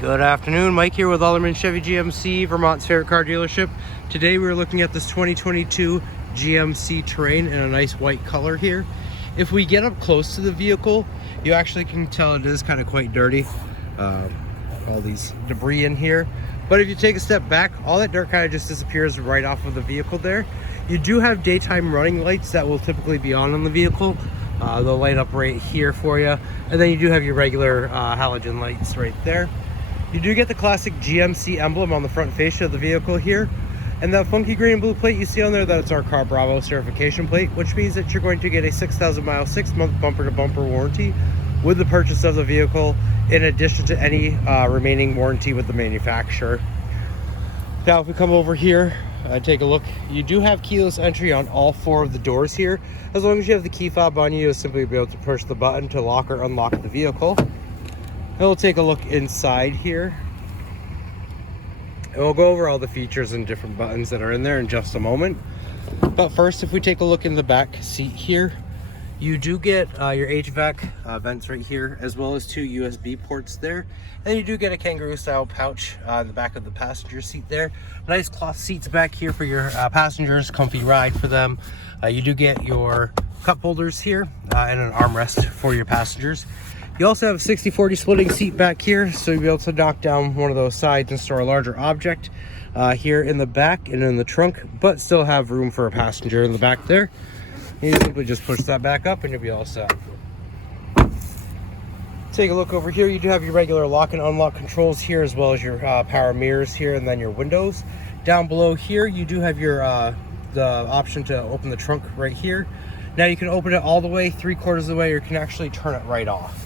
Good afternoon, Mike here with Alderman Chevy GMC, Vermont's favorite car dealership. Today we're looking at this 2022 GMC Terrain in a nice white color here. If we get up close to the vehicle, you actually can tell it is kind of quite dirty. All these debris in here. But if you take a step back, all that dirt kind of just disappears right off of the vehicle there. You do have daytime running lights that will typically be on the vehicle. They'll light up right here for you. And then you do have your regular halogen lights right there. You do get the classic GMC emblem on the front fascia of the vehicle here. And that funky green and blue plate you see on there, that's our Car Bravo certification plate, which means that you're going to get a 6,000 mile, 6-month bumper-to-bumper warranty with the purchase of the vehicle, in addition to any remaining warranty with the manufacturer. Now, if we come over here, take a look, you do have keyless entry on all 4 of the doors here. As long as you have the key fob on you, you'll simply be able to push the button to lock or unlock the vehicle. And we'll take a look inside here. And we'll go over all the features and different buttons that are in there in just a moment. But first, if we take a look in the back seat here, you do get your HVAC vents right here, as well as 2 USB ports there. And you do get a kangaroo style pouch in the back of the passenger seat there. Nice cloth seats back here for your passengers, comfy ride for them. You do get your cup holders here and an armrest for your passengers. You also have a 60/40 splitting seat back here, so you'll be able to knock down one of those sides and store a larger object here in the back and in the trunk, but still have room for a passenger in the back there. You simply just push that back up and you'll be all set. Take a look over here. You do have your regular lock and unlock controls here, as well as your power mirrors here, and then your windows. Down below here, you do have your the option to open the trunk right here. Now you can open it all the way, 3/4 of the way, or you can actually turn it right off.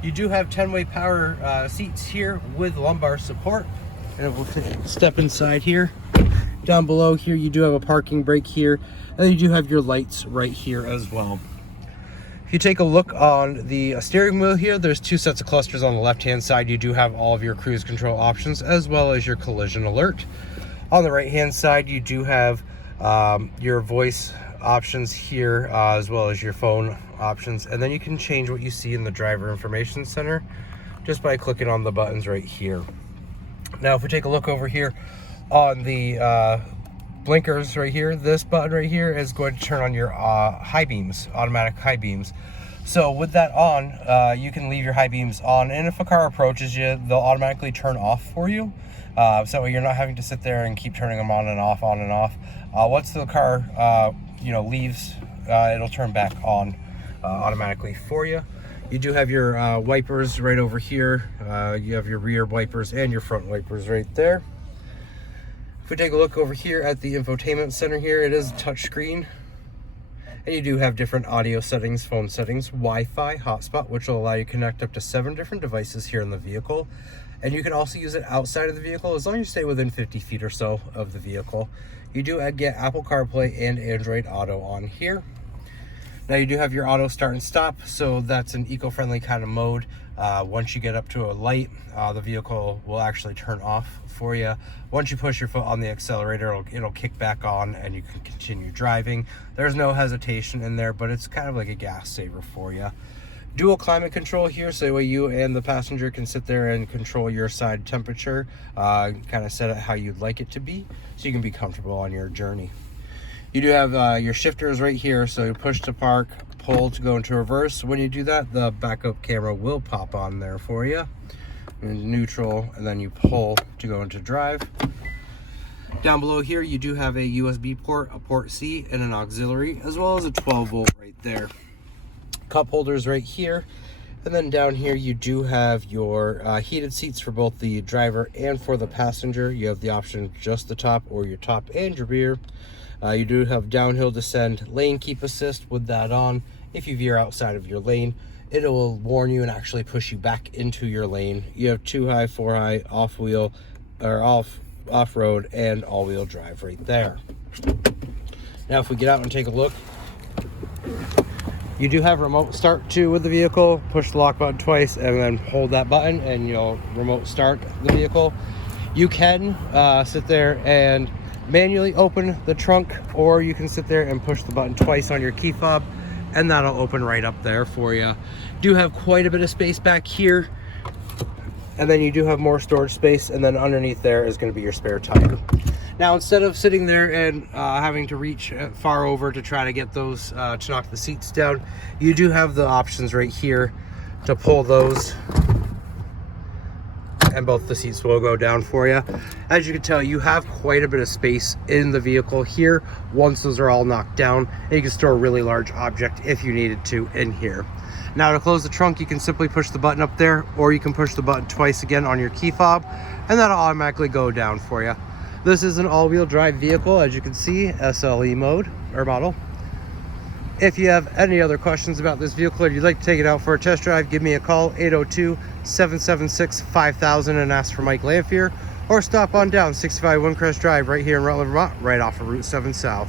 You do have 10-way power seats here with lumbar support. And we'll step inside here. Down below here, you do have a parking brake here. And you do have your lights right here as well. If you take a look on the steering wheel here, there's 2 sets of clusters on the left-hand side. You do have all of your cruise control options, as well as your collision alert. On the right-hand side, you do have your voice options here, as well as your phone options, and then you can change what you see in the driver information center just by clicking on the buttons right here. Now, if we take a look over here on the blinkers right here, this button right here is going to turn on your high beams, automatic high beams. So with that on, you can leave your high beams on, and if a car approaches you, they'll automatically turn off for you. So you're not having to sit there and keep turning them on and off, on and off. Once the car leaves, it'll turn back on automatically for you. You do have your wipers right over here. You have your rear wipers and your front wipers right there. If we take a look over here at the infotainment center here, it is a touch screen. And you do have different audio settings, phone settings, Wi-Fi, hotspot, which will allow you to connect up to 7 different devices here in the vehicle. And you can also use it outside of the vehicle as long as you stay within 50 feet or so of the vehicle. You do get Apple CarPlay and Android Auto on here. Now you do have your auto start and stop, so that's an eco-friendly kind of mode. Once you get up to a light, the vehicle will actually turn off for you. Once you push your foot on the accelerator, it'll kick back on and you can continue driving. There's no hesitation in there, but it's kind of like a gas saver for you. Dual climate control here, so that way you and the passenger can sit there and control your side temperature, kind of set it how you'd like it to be, so you can be comfortable on your journey. You do have your shifters right here, so you push to park, pull to go into reverse. When you do that, the backup camera will pop on there for you. Neutral, and then you pull to go into drive. Down below here, you do have a USB port, a port C, and an auxiliary, as well as a 12-volt right there. Cup holders right here. And then down here, you do have your heated seats for both the driver and for the passenger. You have the option of just the top or your top and your rear. You do have downhill descend, lane keep assist with that on. If you veer outside of your lane, it will warn you and actually push you back into your lane. You have 2 high, 4 high, off-wheel, or off-road, and all-wheel drive right there. Now, if we get out and take a look, you do have remote start too with the vehicle. Push the lock button twice and then hold that button and you'll remote start the vehicle. You can sit there and manually open the trunk, or you can sit there and push the button twice on your key fob and that'll open right up there for you. Do have quite a bit of space back here. and then you do have more storage space, and then underneath there is going to be your spare tire. Now, instead of sitting there and having to reach far over to try to get those to knock the seats down, you do have the options right here to pull those, and both the seats will go down for you. As you can tell, you have quite a bit of space in the vehicle here once those are all knocked down, and you can store a really large object if you needed to in here. Now, to close the trunk, you can simply push the button up there, or you can push the button twice again on your key fob, and that'll automatically go down for you. This is an all-wheel drive vehicle, as you can see, SLE mode or model. If you have any other questions about this vehicle, or you'd like to take it out for a test drive, give me a call, 802-776-5000, and ask for Mike Lamphere, or stop on down 65 Windcrest Drive right here in Rutland, Vermont, right off of Route 7 South.